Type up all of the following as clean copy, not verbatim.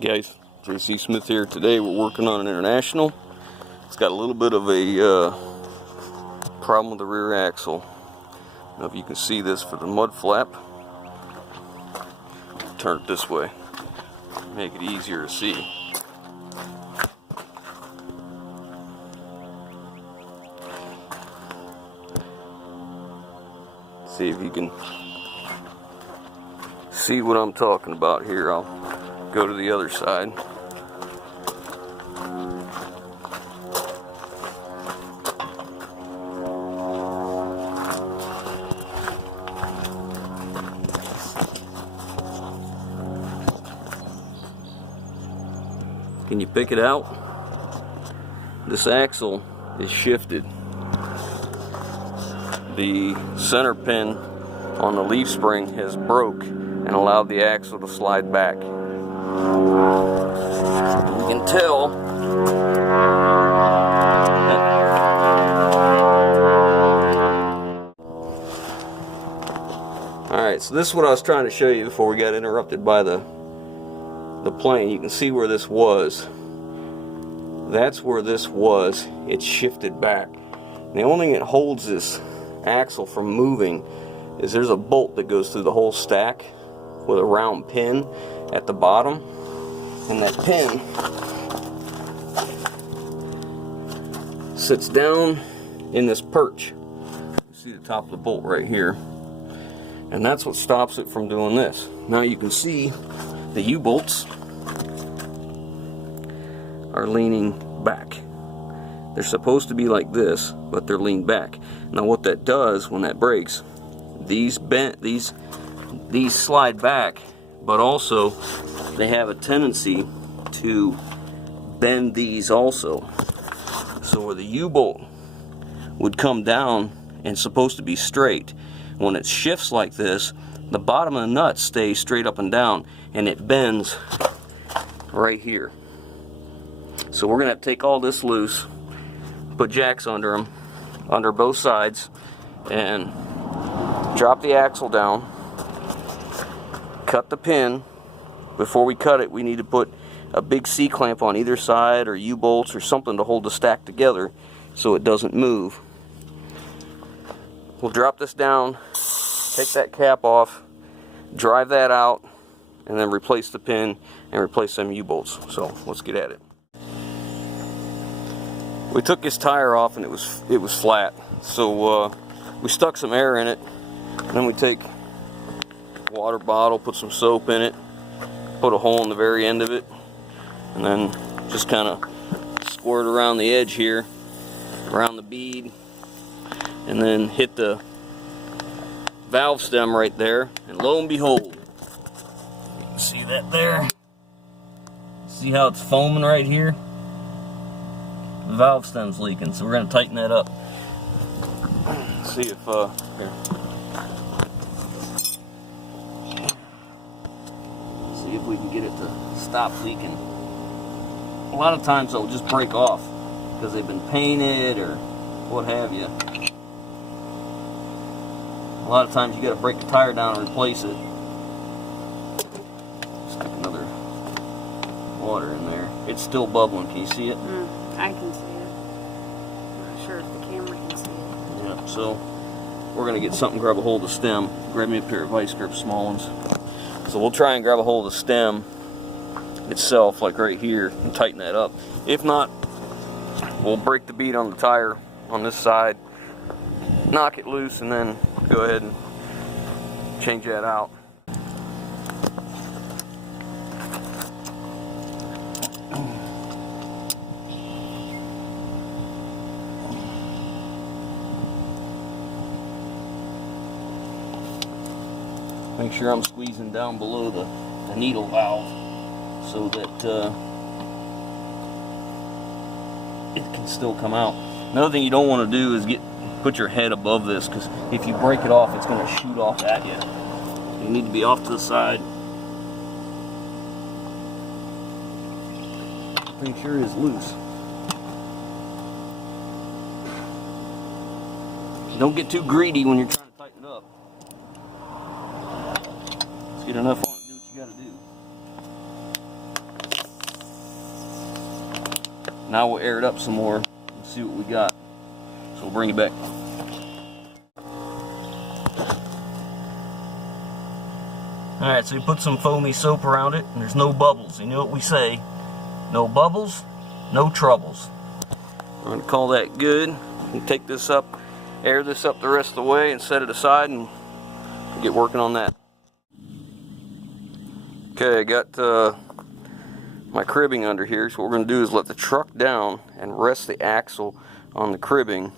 Guys, JC Smith here. Today we're working on an International. It's got a little bit of a problem with the rear axle. I don't know if you can see this for the mud flap. Turn it this way, make it easier to see. See if you can see what I'm talking about here. I'll go to the other side. Can you pick it out? This axle is shifted. The center pin on the leaf spring has broke and allowed the axle to slide back. You can tell Alright, so this is what I was trying to show you before we got interrupted by the plane. You can see where this was. That's where this was. It's shifted back. And the only thing that holds this axle from moving is there's a bolt that goes through the whole stack with a round pin at the bottom, and that pin sits down in this perch. You see the top of the bolt right here, and that's what stops it from doing this. Now you can see the U-bolts are leaning back. They're supposed to be like this, but they're leaned back. Now what that does when that breaks, these slide back, but also they have a tendency to bend these also. So where the U-bolt would come down and supposed to be straight, when it shifts like this, the bottom of the nut stays straight up and down, and it bends right here. So we're gonna have to take all this loose, put jacks under them, under both sides, and drop the axle down, cut the pin. Before we cut it, we need to put a big C-clamp on either side, or U-bolts or something to hold the stack together so it doesn't move. We'll drop this down, take that cap off, drive that out, and then replace the pin and replace some U-bolts. So let's get at it. We took this tire off and it was flat, so we stuck some air in it, and then we take a water bottle, put some soap in it, put a hole in the very end of it, and then just kind of squirt around the edge here, around the bead, and then hit the valve stem right there, and lo and behold, you can see that there. See how it's foaming right here? The valve stem's leaking, so we're going to tighten that up. See if here. See if we can get it to stop leaking. A lot of times they'll just break off because they've been painted or what have you. A lot of times you got to break the tire down and replace it. Stick another water in there. It's still bubbling. Can you see it? I can see it. I'm not sure if the camera can see it. Yeah, so we're going to get something, grab a hold of the stem. Grab me a pair of vice grips, small ones. So we'll try and grab a hold of the stem itself, like right here, and tighten that up. If not, we'll break the bead on the tire on this side, knock it loose, and then go ahead and change that out. Make sure I'm squeezing down below the needle valve so that it can still come out. Another thing you don't want to do is put your head above this, because if you break it off, it's going to shoot off at you. You need to be off to the side. Thing sure is loose. Don't get too greedy when you're trying to tighten it up. Just get enough on it, do what you gotta do. Now we'll air it up some more and see what we got. So we'll bring it back. Alright, so we put some foamy soap around it, and there's no bubbles. You know what we say? No bubbles, no troubles. I'm going to call that good. And take this up, air this up the rest of the way, and set it aside and get working on that. Okay, I got my cribbing under here. So what we're going to do is let the truck down and rest the axle on the cribbing.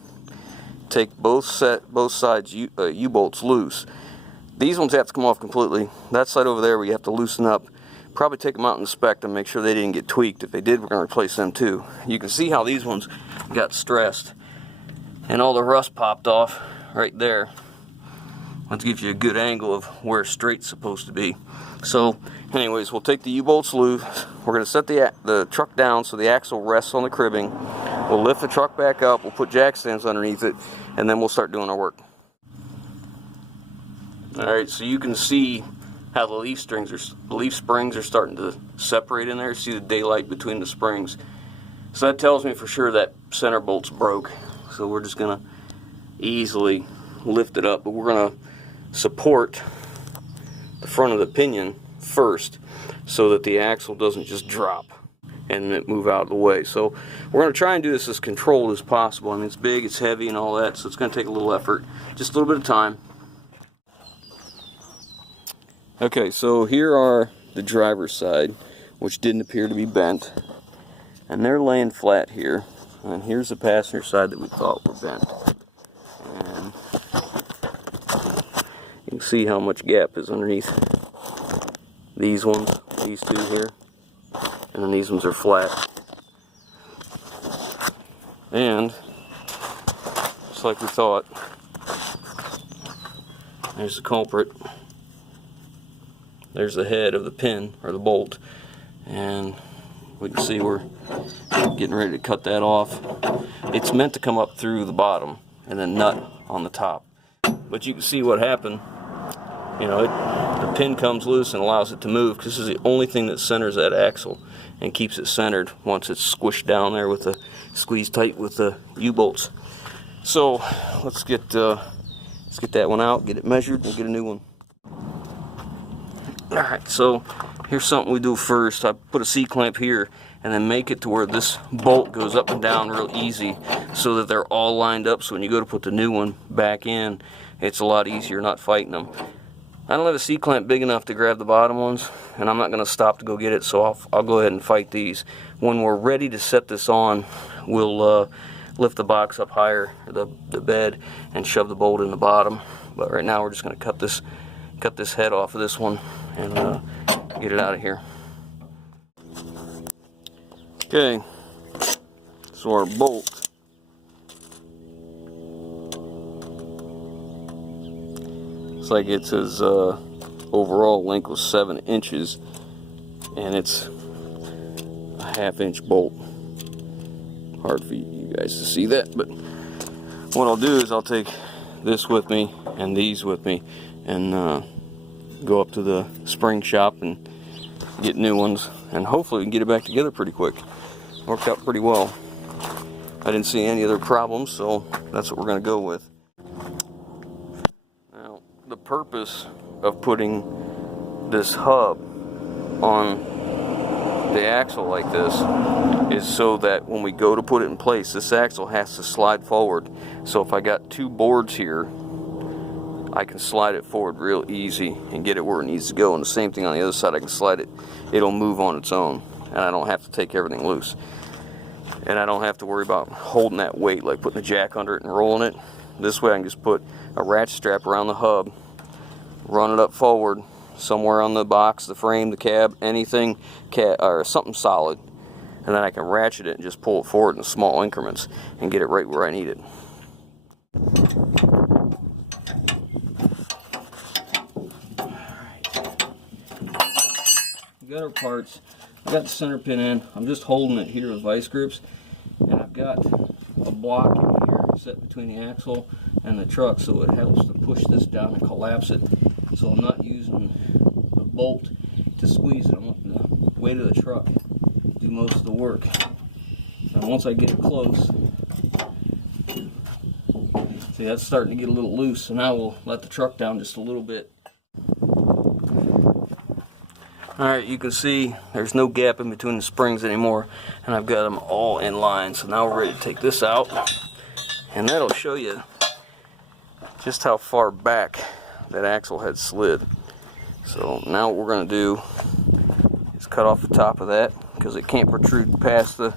Take both sides U-bolts loose. These ones have to come off completely. That side over there we have to loosen up. Probably take them out and inspect them, make sure they didn't get tweaked. If they did, we're going to replace them too. You can see how these ones got stressed and all the rust popped off right there. That gives you a good angle of where straight's supposed to be. So anyways, we'll take the U-bolts loose. We're going to set the truck down so the axle rests on the cribbing. We'll lift the truck back up, we'll put jack stands underneath it, and then we'll start doing our work. Alright, so you can see how the leaf springs are starting to separate in there. See the daylight between the springs. So that tells me for sure that center bolt's broke. So we're just going to easily lift it up, but we're going to support the front of the pinion first so that the axle doesn't just drop and it move out of the way. So we're going to try and do this as controlled as possible. I mean, it's big, it's heavy and all that, so it's going to take a little effort, just a little bit of time. Okay, so here are the driver's side, which didn't appear to be bent, and they're laying flat here. And here's the passenger side that we thought were bent. And you can see how much gap is underneath these ones, these two here, and then these ones are flat. And just like we thought, there's the culprit. There's the head of the pin, or the bolt, and we can see we're getting ready to cut that off. It's meant to come up through the bottom and then nut on the top. But you can see what happened. You know, the pin comes loose and allows it to move, because this is the only thing that centers that axle and keeps it centered once it's squished down there with the squeezed tight with the U-bolts. So let's get that one out, get it measured, and get a new one. Alright, so here's something we do first. I put a C-clamp here and then make it to where this bolt goes up and down real easy so that they're all lined up, so when you go to put the new one back in, it's a lot easier, not fighting them. I don't have a C-clamp big enough to grab the bottom ones, and I'm not going to stop to go get it, so I'll go ahead and fight these. When we're ready to set this on, we'll lift the box up higher, the bed, and shove the bolt in the bottom. But right now we're just going to cut this head off of this one and get it out of here. Okay, so our bolt looks like it says overall length was 7 inches, and it's a 1/2 inch bolt. Hard for you guys to see that, but what I'll do is I'll take this with me and these with me and go up to the spring shop and get new ones, and hopefully we can get it back together pretty quick. Worked out pretty well. I didn't see any other problems, so that's what we're going to go with. Now, the purpose of putting this hub on the axle like this is so that when we go to put it in place, this axle has to slide forward. So if I got 2 boards here, I can slide it forward real easy and get it where it needs to go. And the same thing on the other side, I can slide it, it'll move on its own, and I don't have to take everything loose. And I don't have to worry about holding that weight, like putting a jack under it and rolling it. This way I can just put a ratchet strap around the hub, run it up forward, somewhere on the box, the frame, the cab, anything, or something solid, and then I can ratchet it and just pull it forward in small increments and get it right where I need it. We got our parts. I got the center pin in. I'm just holding it here with vice grips, and I've got a block in here set between the axle and the truck, so it helps to push this down and collapse it. So I'm not using the bolt to squeeze it. I'm letting the weight of the truck do most of the work. And once I get it close, see, that's starting to get a little loose, so now we'll let the truck down just a little bit. Alright, you can see there's no gap in between the springs anymore, and I've got them all in line. So now we're ready to take this out, and that'll show you just how far back that axle had slid. So now what we're going to do is cut off the top of that, because it can't protrude past the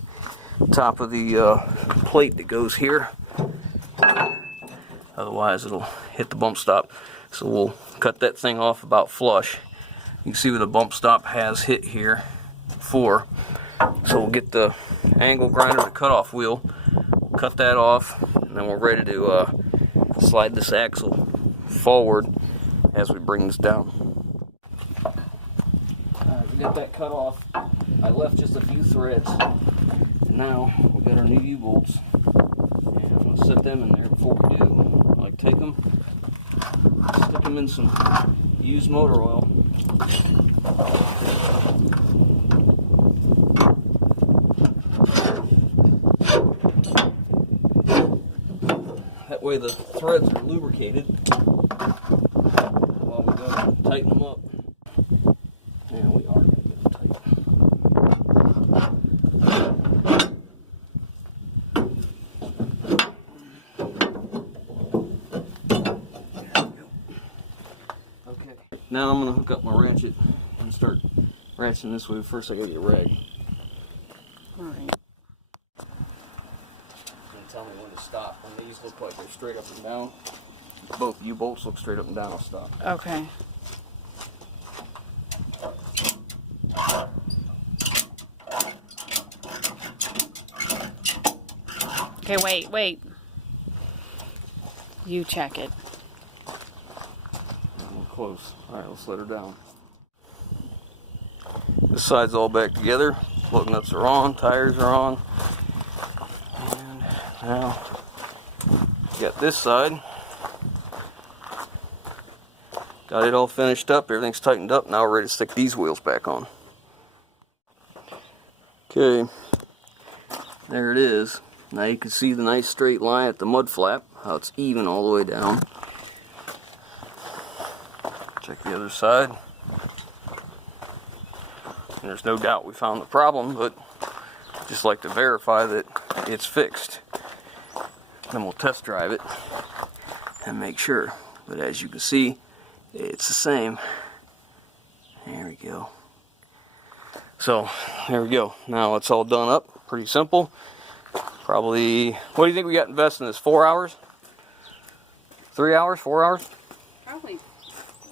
top of the plate that goes here. Otherwise it'll hit the bump stop. So we'll cut that thing off about flush. You can see where the bump stop has hit here before. So we'll get the angle grinder, the cutoff wheel, cut that off, and then we're ready to slide this axle forward as we bring this down. Alright, we got that cut off. I left just a few threads. And now we've got our new U-bolts. And I'm going to set them in there before we do. Like, take them, stick them in some used motor oil. That way the threads are lubricated while we go and tighten them up. And we are going to get them tight. Okay, now I'm going to hook up my ratchet and start ratcheting this way. First I got to get a rag. Alright. Tell me when to stop. When these look like they're straight up and down, both U-bolts look straight up and down, I'll stop. Okay. Okay, wait. You check it. We're close. Alright, let's let her down. This side's all back together. Lug nuts are on, tires are on. And now, got this side. Got it all finished up, everything's tightened up. Now we're ready to stick these wheels back on. Okay, there it is. Now you can see the nice straight line at the mud flap, how it's even all the way down. Check the other side. And there's no doubt we found the problem, but just like to verify that it's fixed. Then we'll test drive it and make sure. But as you can see, it's the same. There we go. So, there we go. Now it's all done up. Pretty simple. Probably, what do you think we got invested in this? 4 hours? 3 hours? 4 hours? Probably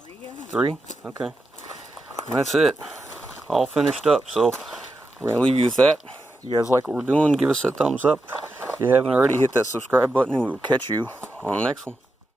3. 3? Okay. And that's it. All finished up. So, we're going to leave you with that. If you guys like what we're doing, give us a thumbs up. If you haven't already, hit that subscribe button and we will catch you on the next one.